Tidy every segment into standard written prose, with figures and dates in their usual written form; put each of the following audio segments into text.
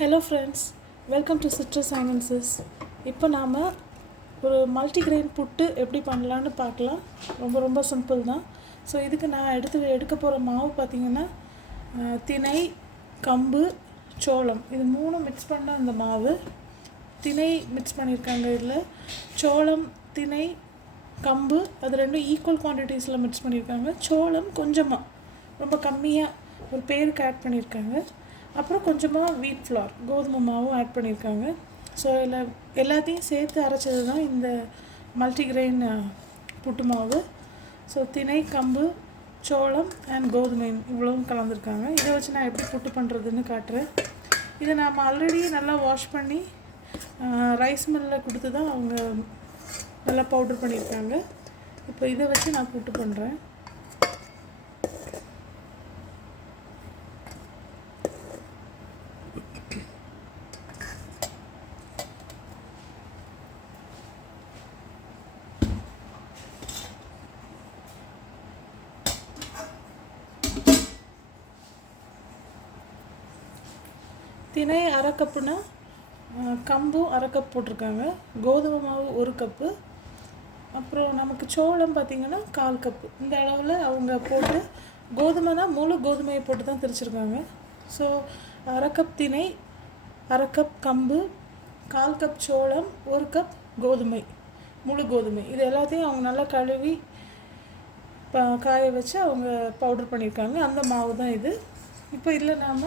Hello friends, welcome to citrus sinensis. இப்போ நாம் ஒரு மல்டிக்ரெயின் புட்டு எப்படி பண்ணலான்னு பார்க்கலாம். ரொம்ப ரொம்ப சிம்பிள் தான். ஸோ இதுக்கு நான் எடுக்க போகிற மாவு பார்த்திங்கன்னா திணை, கம்பு, சோளம் இது மூணும் மிக்ஸ் பண்ண அந்த மாவு. திணை மிக்ஸ் பண்ணியிருக்காங்க, இதில் சோளம், திணை, கம்பு அது ரெண்டும் ஈக்குவல் குவான்டிட்டிஸில் மிக்ஸ் பண்ணியிருக்காங்க. சோளம் கொஞ்சமாக, ரொம்ப கம்மியாக ஒரு பேருக்கு ஆட் பண்ணியிருக்காங்க. அப்புறம் கொஞ்சமாக வீட் ஃப்ளார், கோதுமை மாவும் ஆட் பண்ணியிருக்காங்க. ஸோ எல்லாத்தையும் சேர்த்து அரைச்சது தான் இந்த மல்டிக்ரெயின் புட்டு மாவு. ஸோ திணை, கம்பு, சோளம் அண்ட் கோதுமை இவ்வளவும் கலந்துருக்காங்க. இதை வச்சு நான் எப்படி புட்டு பண்ணுறதுன்னு காட்டுறேன். இதை நாம் ஆல்ரெடி நல்லா வாஷ் பண்ணி ரைஸ் மில்லில் கொடுத்து தான் அவங்க நல்லா பவுடர் பண்ணியிருக்காங்க. இப்போ இதை வச்சு நான் புட்டு பண்ணுறேன். திணை அரை கப்புனா கம்பும் அரை கப் போட்டிருக்காங்க. கோதுமை மாவு 1 கப்பு. அப்புறம் நமக்கு சோளம் பார்த்திங்கன்னா 1/4 கப்பு. இந்த அளவில் அவங்க போட்டு, கோதுமைனா முழு கோதுமையை போட்டு தான் திரிச்சிருக்காங்க. ஸோ அரை கப் திணை, அரை கப் கம்பு, 1/4 கப் சோளம், 1 கப் கோதுமை, முழு கோதுமை. இது எல்லாத்தையும் அவங்க நல்லா கழுவி காய வச்சு அவங்க பவுடர் பண்ணியிருக்காங்க. அந்த மாவு தான் இது. இப்போ இதில் நான்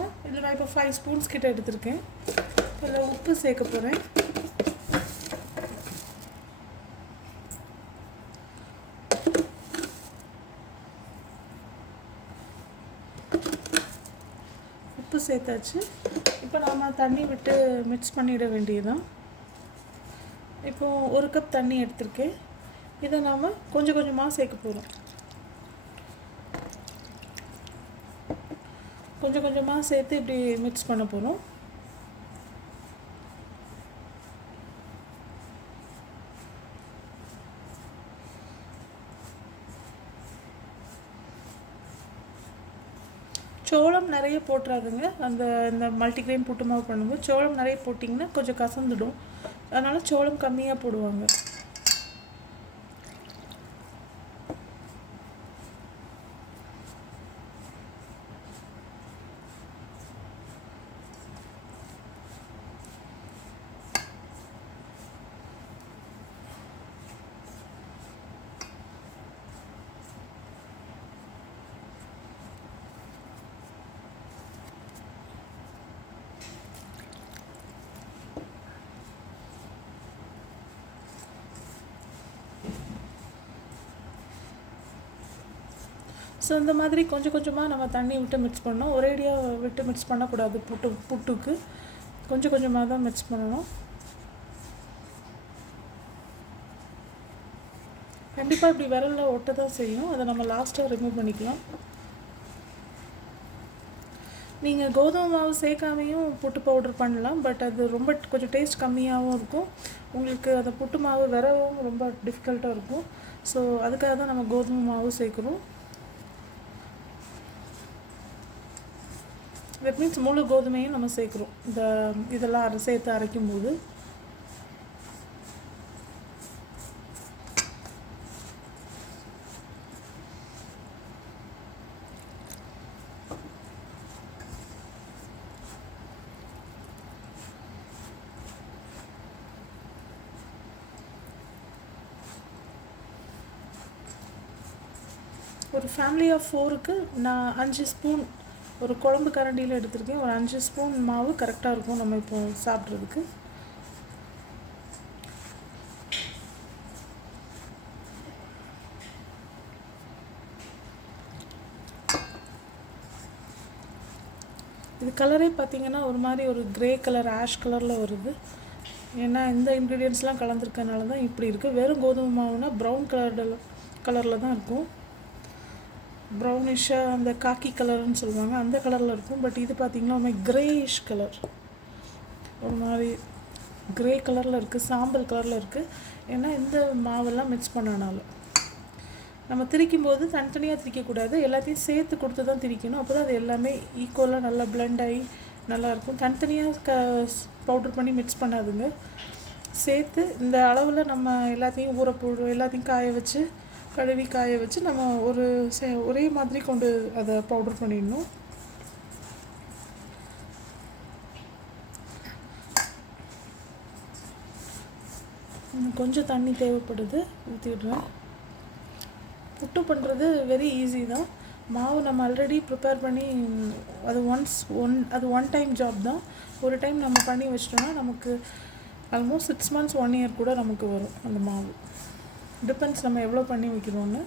இப்போ 5 ஸ்பூன்ஸ் கிட்ட எடுத்திருக்கேன். இதில் உப்பு சேர்க்க போகிறேன். உப்பு சேர்த்தாச்சு. இப்போ நாம் தண்ணி விட்டு மிக்ஸ் பண்ணிட வேண்டியதுதான். இப்போது 1 கப் தண்ணி எடுத்திருக்கேன். இதை நாம் கொஞ்சம் கொஞ்சமாக சேர்க்க போகிறோம். கொஞ்சம் கொஞ்சமாக சேர்த்து இப்படி மிக்ஸ் பண்ண போகிறோம். சோளம் நிறைய போட்டுறாதுங்க. இந்த மல்டிக்ரெயின் புட்டு மாவு பண்ணும்போது சோளம் நிறைய போட்டிங்கன்னா கொஞ்சம் கசந்துடும். அதனால் சோளம் கம்மியாக போடுவாங்க. ஸோ இந்த மாதிரி கொஞ்சம் கொஞ்சமாக நம்ம தண்ணி விட்டு மிக்ஸ் பண்ணோம். ஒரேடியாக விட்டு மிக்ஸ் பண்ணக்கூடாது. புட்டுக்கு கொஞ்சம் கொஞ்சமாக தான் மிக்ஸ் பண்ணணும். கண்டிப்பாக இப்படி விரலில் ஒட்ட தான் செய்யும். அதை நம்ம லாஸ்ட்டாக ரிமூவ் பண்ணிக்கலாம். நீங்கள் கோதுமை மாவு சேர்க்காமையும் புட்டு பவுடர் பண்ணலாம். பட் அது ரொம்ப கொஞ்சம் டேஸ்ட் கம்மியாகவும் இருக்கும். உங்களுக்கு அந்த புட்டு மாவு வரவும் ரொம்ப டிஃபிகல்ட்டாக இருக்கும். ஸோ அதுக்காக தான் நம்ம கோதுமை மாவு சேர்க்குறோம். தட் மீன்ஸ் முழு கோதுமையும் நம்ம சேர்க்குறோம் இதெல்லாம் சேர்த்து அரைக்கும்போது. ஒரு ஃபேமிலி ஆஃப் 4க்கு நான் 5 ஸ்பூன் ஒரு குழம்பு கரண்டியில் எடுத்திருக்கேன். ஒரு 5 ஸ்பூன் மாவு கரெக்டாக இருக்கும் நம்ம இப்போ சாப்பிட்றதுக்கு. இது கலரே பார்த்திங்கன்னா ஒரு மாதிரி ஒரு க்ரே கலர், ஆஷ் கலரில் வருது. ஏன்னா இந்த இன்க்ரீடியன்ட்ஸ்லாம் கலந்துருக்கனால தான் இப்படி இருக்குது. வெறும் கோதுமை மாவுனா ப்ரௌன் கலரில் தான் இருக்கும். ப்ரௌனிஷாக அந்த காக்கி கலர்னு சொல்லுவாங்க, அந்த கலரில் இருக்கும். பட் இது பார்த்திங்கன்னா ஒரு மாதிரி க்ரேயிஷ் கலர், ஒரு மாதிரி க்ரே கலரில் இருக்குது, சாம்பல் கலரில் இருக்குது. ஏன்னா இந்த மாவெல்லாம் மிக்ஸ் பண்ணனால நம்ம திரிக்கும் போது தனித்தனியாக திரிக்கக்கூடாது, எல்லாத்தையும் சேர்த்து கொடுத்து தான் திரிக்கணும். அப்போ தான் அது எல்லாமே ஈக்குவலாக நல்லா பிளெண்ட் ஆகி நல்லாயிருக்கும். தனித்தனியாக பவுட்ரு பண்ணி மிக்ஸ் பண்ணாதுங்க. சேர்த்து இந்த அளவில் நம்ம எல்லாத்தையும் எல்லாத்தையும் காய வச்சு கழுவி காய வச்சு நம்ம ஒரே மாதிரி கொண்டு அதை பவுட்ரு பண்ணிடணும். கொஞ்சம் தண்ணி தேவைப்படுது, ஊற்றிடுறேன். புட்டு பண்ணுறது வெரி ஈஸி தான். மாவு நம்ம ஆல்ரெடி ப்ரிப்பேர் பண்ணி அது ஒன் டைம் ஜாப் தான். ஒரு டைம் நம்ம பண்ணி வச்சிட்டோம்னா நமக்கு ஆல்மோஸ்ட் 6 months 1 year கூட நமக்கு வரும் அந்த மாவு. டிபெண்ட்ஸ் நம்ம எவ்வளோ பண்ணி வைக்கிறோன்னு.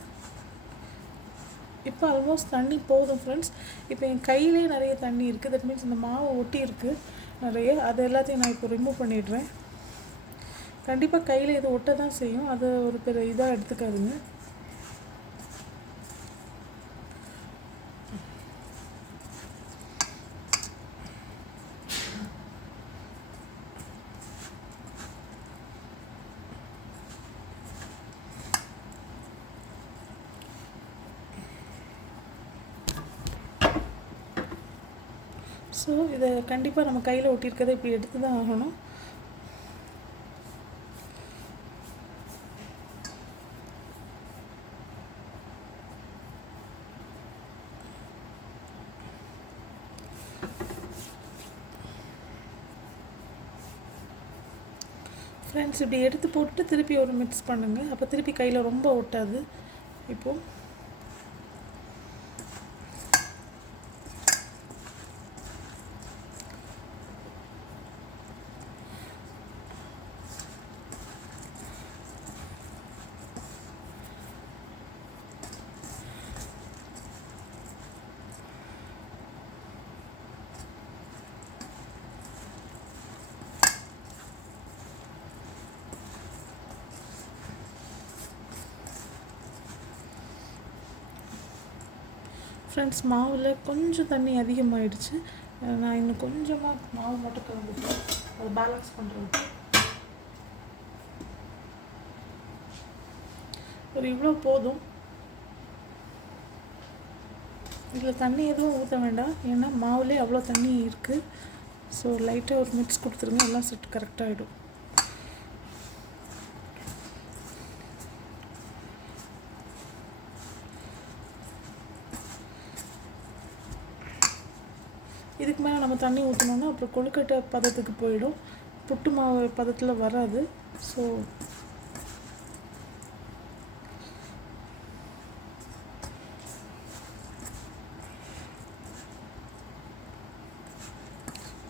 இப்போ ஆல்மோஸ்ட் தண்ணி போதும் ஃப்ரெண்ட்ஸ். இப்போ என் கையிலே நிறைய தண்ணி இருக்குது. தட் மீன்ஸ் இந்த மாவு ஒட்டி இருக்குது நிறைய. அது எல்லாத்தையும் நான் இப்போ ரிமூவ் பண்ணிடுறேன். கண்டிப்பாக கையில் இது ஒட்ட தான் செய்யும், அது ஒரு பெரிய இதாக எடுத்துக்காதுங்க. ஸோ இதை கண்டிப்பாக நம்ம கையில் ஒட்டியிருக்கதை இப்படி எடுத்து தான் ஆகணும். ஃப்ரெண்ட்ஸ், இப்படி எடுத்து போட்டு திருப்பி ஒரு மிக்ஸ் பண்ணுங்கள். அப்போ திருப்பி கையில் ரொம்ப ஒட்டாது. இப்போது ஃப்ரெண்ட்ஸ், மாவில் கொஞ்சம் தண்ணி அதிகமாகிடுச்சு. நான் இன்னும் கொஞ்சமாக மாவு மட்டும் கலந்துட்டேன், அதை பேலன்ஸ் பண்ணுறது. ஒரு இவ்வளோ போதும். இதில் தண்ணி எதுவும் ஊற்ற வேண்டாம், ஏன்னா மாவுலேயே அவ்வளோ தண்ணி இருக்குது. ஸோ லைட்டாக ஒரு மிக்ஸ் கொடுத்துருங்க, எல்லாம் செட் கரெக்டாகிடும். இதுக்கு மேலே நம்ம தண்ணி ஊற்றினோன்னா அப்புறம் கொழுக்கட்டை பதத்துக்கு போயிடும், புட்டு மாவு பதத்தில் வராது. ஸோ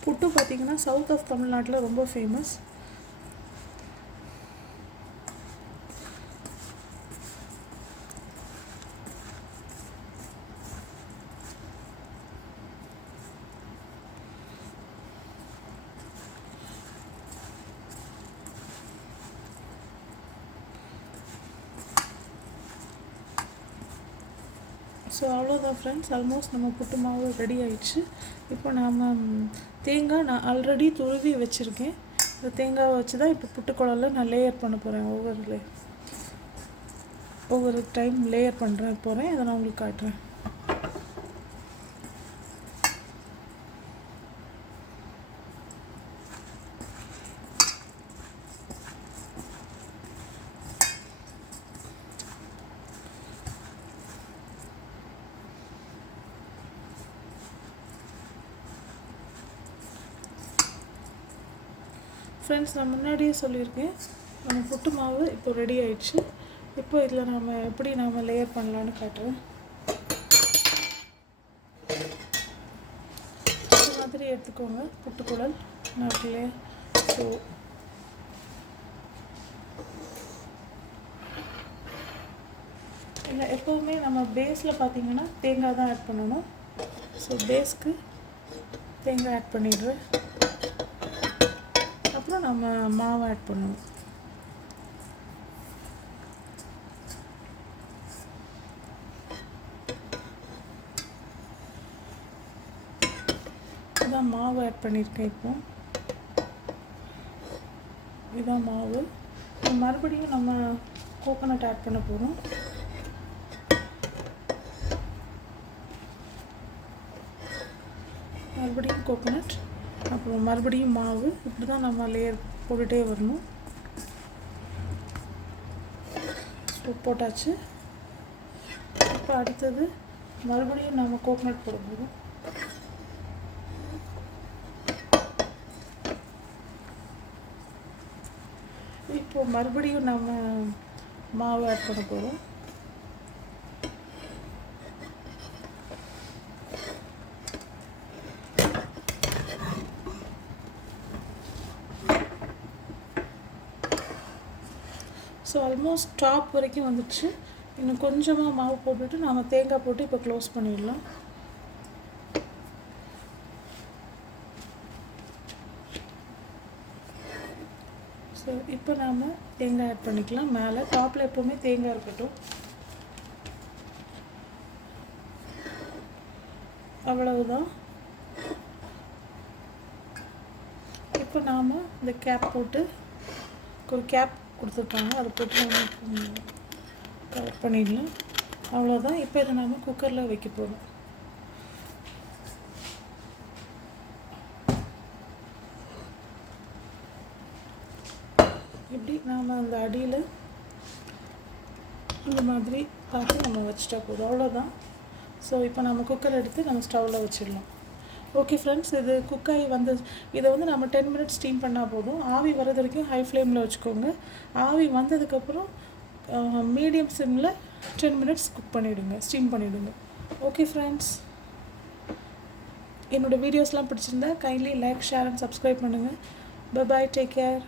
புட்டு பார்த்திங்கன்னா சவுத் ஆஃப் தமிழ்நாட்டில் ரொம்ப ஃபேமஸ். ஸோ அவ்வளோதான் ஃப்ரெண்ட்ஸ், ஆல்மோஸ்ட் நம்ம புட்டு மாவு ரெடி ஆயிடுச்சு. இப்போ நான் தேங்காய் ஆல்ரெடி துருவி வச்சுருக்கேன். இந்த தேங்காவை வச்சு தான் இப்போ புட்டுக்குழலில் நான் லேயர் பண்ண போகிறேன். ஒவ்வொரு டைம் லேயர் போகிறேன், அதை நான் உங்களுக்கு காட்டுறேன். ஃப்ரெண்ட்ஸ், நான் முன்னாடியே சொல்லியிருக்கேன், நம்ம புட்டு மாவு இப்போ ரெடி ஆயிடுச்சு. இப்போ இதில் எப்படி லேயர் பண்ணலான்னு காட்டுறேன். இந்த மாதிரி எடுத்துக்கோங்க புட்டுக்குழல் நாட்டிலே. ஸோ இல்லை, எப்போவுமே நம்ம பேஸில் பார்த்திங்கன்னா தேங்காய் தான் ஆட் பண்ணணும். ஸோ பேஸ்க்கு தேங்காய் ஆட் பண்ணிடுறேன். அப்புறம் நம்ம மாவு ஆட் பண்ணணும். இதான் மாவு ஆட் பண்ணியிருக்கேன். இப்போ இதான் மாவு. மறுபடியும் நம்ம கோகோனட் ஆட் பண்ண போகிறோம். மறுபடியும் கோகோனட், அப்புறம் மறுபடியும் மாவு. இப்படி தான் நம்ம லேயர் போட்டுகிட்டே வரணும். ஸோ போட்டாச்சு. இப்போ அடுத்தது மறுபடியும் நம்ம கோகோனட் போட போகிறோம். இப்போது மறுபடியும் நம்ம மாவு ஆட் பண்ண போகிறோம். ஸோ ஆல்மோஸ்ட் டாப் வரைக்கும் வந்துடுச்சு. இன்னும் கொஞ்சமாக மாவு போட்டுட்டு நாம் தேங்காய் போட்டு இப்போ க்ளோஸ் பண்ணிடலாம். ஸோ இப்போ நாம் தேங்காய் ஆட் பண்ணிக்கலாம். மேலே டாப்பில் எப்போவுமே தேங்காய் இருக்கட்டும். அவ்வளவுதான். இப்போ நாம் இந்த கேப் போட்டு, ஒரு கேப் கொடுத்துருக்காங்க, அதை போட்டு நம்ம கவர் பண்ணிடலாம். அவ்வளோதான். இப்போ இதை நாம் குக்கரில் வைக்க போகிறோம். இப்படி நாம் அந்த அடியில் இந்த மாதிரி பார்த்து நம்ம வச்சுட்டா போதும். அவ்வளோதான். ஸோ இப்போ நம்ம குக்கர் எடுத்து நம்ம ஸ்டவ்வில் வச்சிடலாம். ஓகே ஃப்ரெண்ட்ஸ், இது குக்காகி வந்து இதை வந்து நம்ம 10 மினிட்ஸ் ஸ்டீம் பண்ணால் போதும். ஆவி வர்றது வரைக்கும் ஹை ஃப்ளேமில் வச்சுக்கோங்க. ஆவி வந்ததுக்கப்புறம் மீடியம் சிம்மில் 10 மினிட்ஸ் குக் பண்ணிவிடுங்க, ஸ்டீம் பண்ணிவிடுங்க. ஓகே ஃப்ரெண்ட்ஸ், என்னோடய வீடியோஸ்லாம் பிடிச்சிருந்தா kindly like, share and subscribe பண்ணுங்கள். Bye bye, take care.